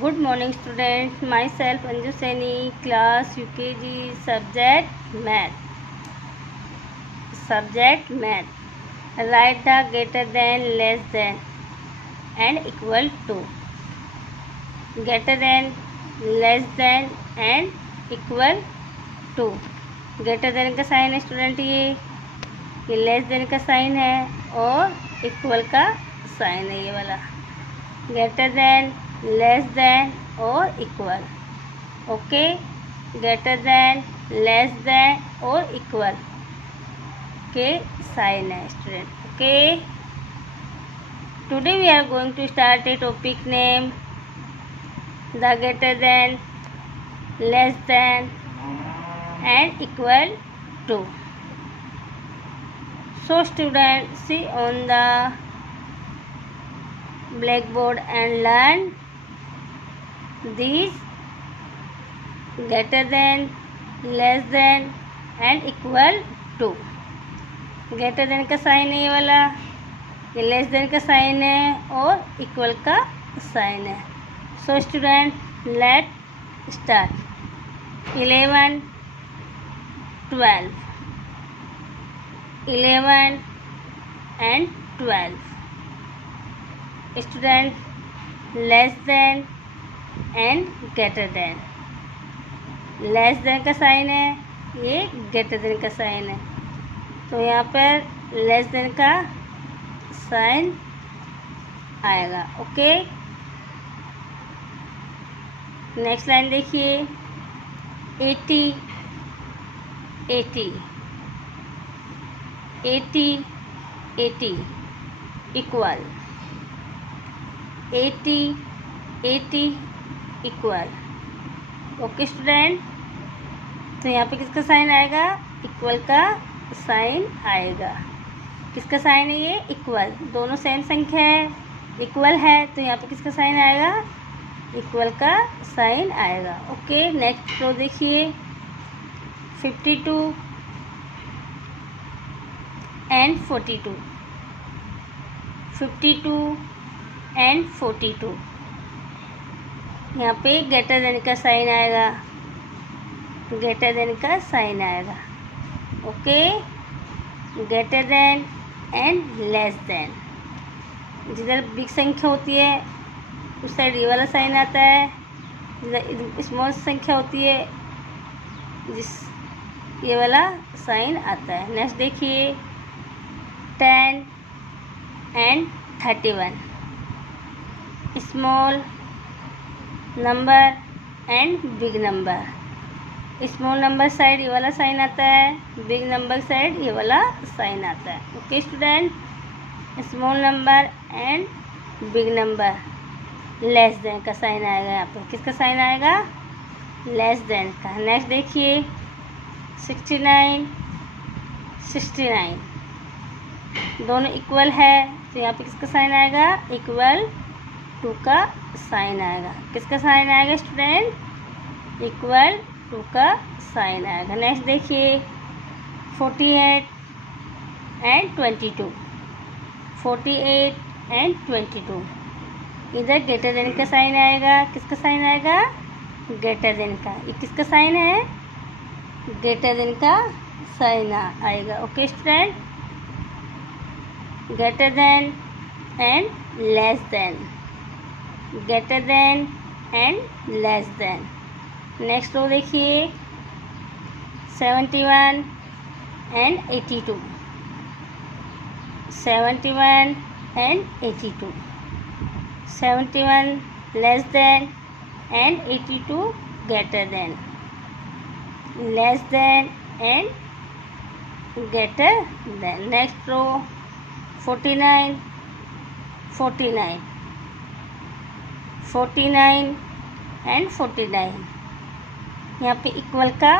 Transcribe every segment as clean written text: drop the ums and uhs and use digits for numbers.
Good morning students, myself Anju Saini, class UKG, subject math. Write the greater than, less than and equal to. Greater than, less than and equal to. Greater than का sign है student, ये less than का sign है और equal का sign है ये वाला। ग्रेटर देन, लेस देन और equal. Okay, greater than, less than और इक्वल के साइन है student. Okay, today we are going to start a topic name the greater than, less than and equal to. So students, see on the blackboard and learn these greater than, less than and equal to. greater than का sign है ये वाला, ये less than का sign है और equal का sign है। So student, let start. 11, 12, 11 and 12। Student, less than and greater than. Less than का साइन है, ये ग्रेटर देन का साइन है, तो यहाँ पर लेस देन का साइन आएगा। ओके, नेक्स्ट लाइन देखिए। 80, 80, 80, 80 इक्वल। 80, 80 इक्वल। ओके स्टूडेंट, तो यहाँ पे किसका साइन आएगा? इक्वल का साइन आएगा। किसका साइन है ये? इक्वल। दोनों सेम संख्या है, इक्वल है, तो यहाँ पे किसका साइन आएगा? इक्वल का साइन आएगा। ओके, नेक्स्ट रो देखिए। 52 and 42, 52 and 42। यहाँ पे ग्रेटर देन का साइन आएगा, ग्रेटर देन का साइन आएगा। Okay, greater than and less then. जिधर बिग संख्या होती है उस साइड ये वाला साइन आता है, जिधर स्मॉल संख्या होती है ये वाला साइन आता है। नेक्स्ट देखिए। 10 and 31, small number and big number. Small number side ये वाला साइन आता है, बिग नंबर साइड ये वाला साइन आता है। Okay student, small number and big number, less than का साइन आएगा। यहाँ पे किसका साइन आएगा? लेस देन का। नेक्स्ट देखिए। 69, 69 दोनों इक्वल है, तो यहाँ पे किसका साइन आएगा? इक्वल टू का साइन आएगा। किसका साइन आएगा स्टूडेंट? इक्वल टू का साइन आएगा। नेक्स्ट देखिए। 48 and 22, 48 and 22 इधर ग्रेटर देन का साइन आएगा। किसका साइन आएगा? ग्रेटर देन का। ये किसका साइन है? ग्रेटर देन का साइन आएगा। Okay student, greater than and less than, greater than and less than. Next row देखिए। 71 and 82, 71 and 82, 71 less than and 82 greater than, less than and greater than. Next row. 49, 49, 49 and 49 यहाँ पे equal का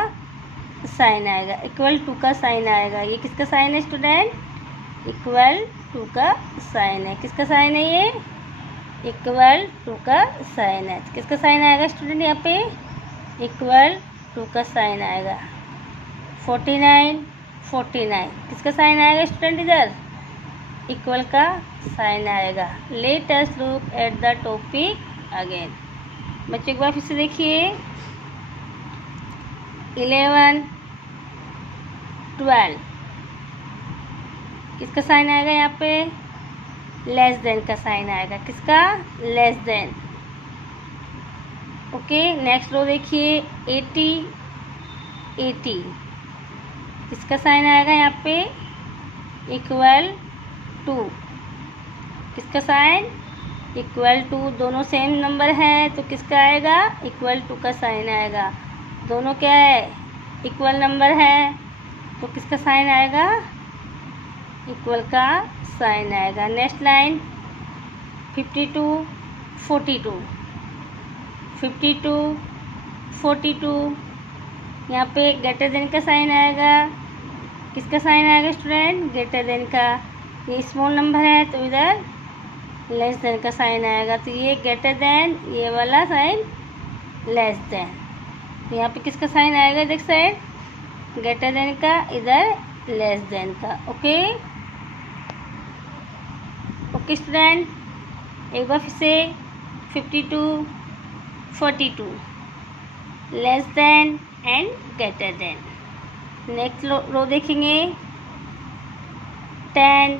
sign आएगा, equal to का sign आएगा। ये किसका sign है स्टूडेंट? इक्वल टू का साइन है। किसका साइन है ये? इक्वल टू का साइन है। किसका साइन आएगा स्टूडेंट? यहाँ पे इक्वल टू का साइन आएगा। 49, 49 किसका साइन आएगा स्टूडेंट? इधर इक्वल का साइन आएगा। Let us look at the topic again. बच्चों एक बार फिर से देखिए, 11, 12 किसका साइन आएगा यहाँ पे? लेस देन का साइन आएगा। किसका? Less than. Okay, next row देखिए, 80, 80 किसका साइन आएगा यहाँ पे? Equal to. किसका साइन? Equal to. दोनों सेम नंबर है तो किसका आएगा? इक्वल टू का साइन आएगा। दोनों क्या है? इक्वल नंबर है तो किसका साइन आएगा? इक्वल का साइन आएगा। नेक्स्ट लाइन 52, 42 52, 42 यहाँ पे ग्रेटर देन का साइन आएगा। किसका साइन आएगा स्टूडेंट? ग्रेटर देन का। ये स्मॉल नंबर है तो इधर लेस देन का साइन आएगा। तो ये ग्रेटर देन, ये वाला साइन लेस देन। तो यहाँ पे किसका साइन आएगा? देख साइड, ग्रेटर देन का, इधर लेस देन का। ओके ओके स्टूडेंट, एक बार फिर से 52, 42 less than and greater than. Next row देखेंगे, 10,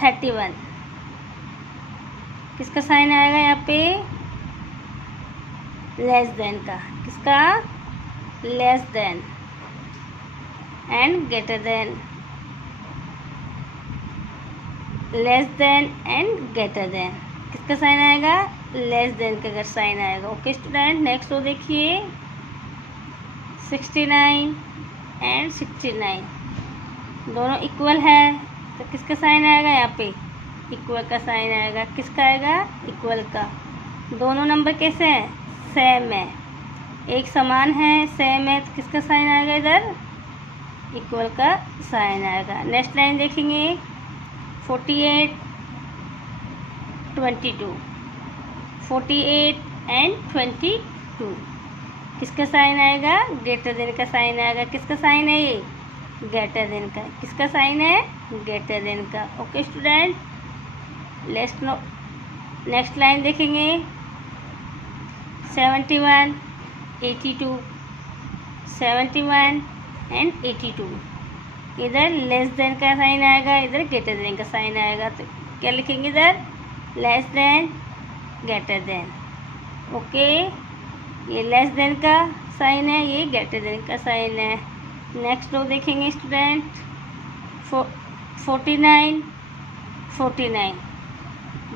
31 किसका साइन आएगा यहाँ पे? लेस देन का। किसका? Less than and greater than. Less than and greater then किसका साइन आएगा? लेस देन का अगर साइन आएगा। ओके स्टूडेंट, नेक्स्ट रो देखिए, 69 एंड 69 दोनों इक्वल है तो किसका साइन आएगा यहाँ पे? इक्वल का साइन आएगा। किसका आएगा? इक्वल का। दोनों नंबर कैसे हैं? सेम है, एक समान है, सेम है तो किसका साइन आएगा? इधर इक्वल का साइन आएगा। नेक्स्ट लाइन देखेंगे, 48, 22 48 एंड 22 किसका साइन आएगा? ग्रेटर देन का साइन आएगा। किसका साइन है ये? ग्रेटर देन का। किसका साइन है? ग्रेटर देन का। ओके स्टूडेंट, नेक्स्ट लाइन देखेंगे, 71, 82 71 एंड 82 इधर लेस देन का साइन आएगा, इधर ग्रेटर देन का साइन आएगा। तो क्या लिखेंगे? इधर less than, greater then. Okay, ये लेस देन का साइन है, ये ग्रेटर देन का साइन है। नेक्स्ट रो देखेंगे स्टूडेंट, 49, 49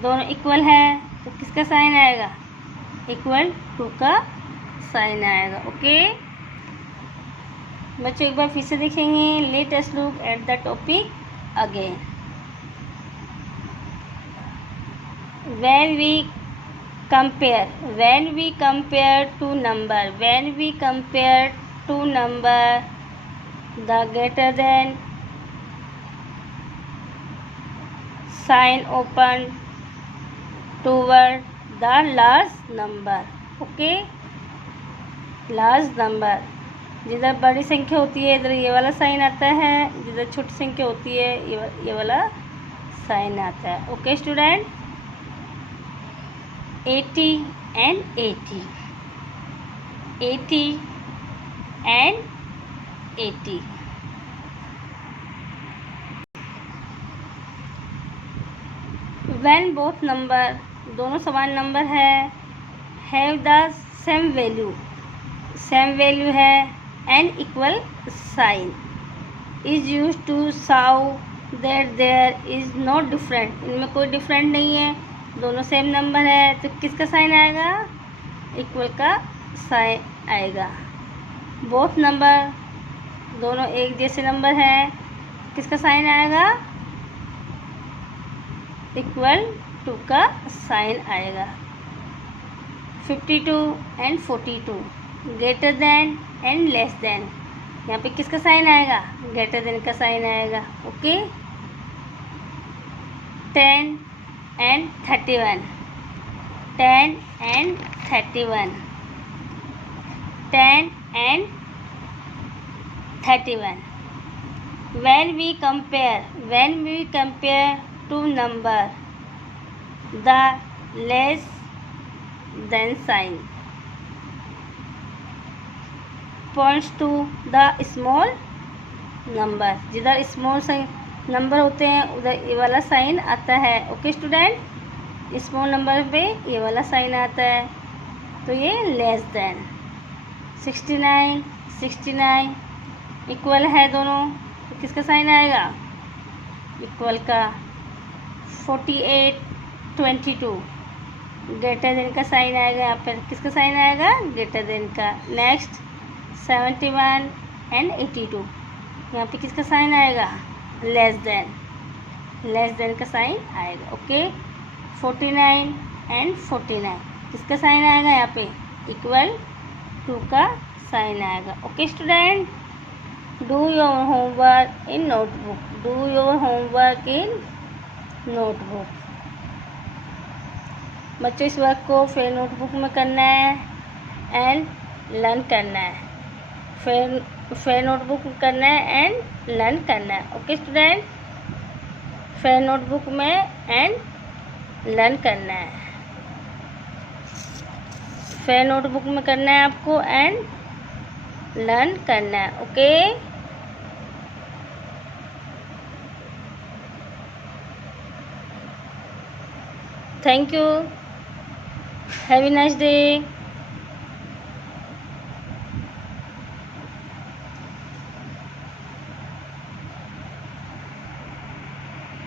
दोनों इक्वल है तो किसका साइन आएगा? इक्वल टू का साइन आएगा। ओके बच्चों, एक बार फिर से देखेंगे, let us look at the topic again. when we compare two number, the greater than sign open toward the large number. Okay, large number, जिधर बड़ी संख्या होती है इधर ये वाला साइन आता है, जिधर छोटी संख्या होती है ये वाला साइन आता है। Okay student, 80 and 80, 80 and 80, when both number, दोनों समान नंबर है, have the same value है, and equal sign is used to show that there is no different, इनमें कोई डिफरेंट नहीं है, दोनों सेम नंबर है तो किसका साइन आएगा? इक्वल का साइन आएगा। बोथ नंबर, दोनों एक जैसे नंबर है, किसका साइन आएगा? इक्वल टू का साइन आएगा। 52 and 42 greater than and less then, यहाँ पे किसका साइन आएगा? ग्रेटर देन का साइन आएगा। Okay, 10 and 31, 10 and 31, 10 and 31 when we compare two number, the less then sign. Points to the small number. जिधर small number होते हैं उधर ये वाला साइन आता है. ओके स्टूडेंट, स्मॉल नंबर पे ये वाला साइन आता है. तो ये लेस देन 69 इक्वल है दोनों, तो किसका साइन आएगा? इक्वल का. 48 22 ग्रेटर देन का साइन आएगा. यहाँ पर किसका साइन आएगा? ग्रेटर देन का. नेक्स्ट 71 एंड 82 यहाँ पे किसका साइन आएगा? लेस देन का साइन आएगा. ओके. 49 एंड 49 किसका साइन आएगा? यहाँ पे इक्वल टू का साइन आएगा. Okay student, do your homework in notebook. बच्चों इस वर्क को फिर नोटबुक में करना है एंड लर्न करना है. फिर नोटबुक में करना है एंड लर्न करना है. ओके स्टूडेंट, फिर नोटबुक में एंड लर्न करना है. फिर नोटबुक में करना है आपको एंड लर्न करना है. Okay. Thank you. Have a nice day.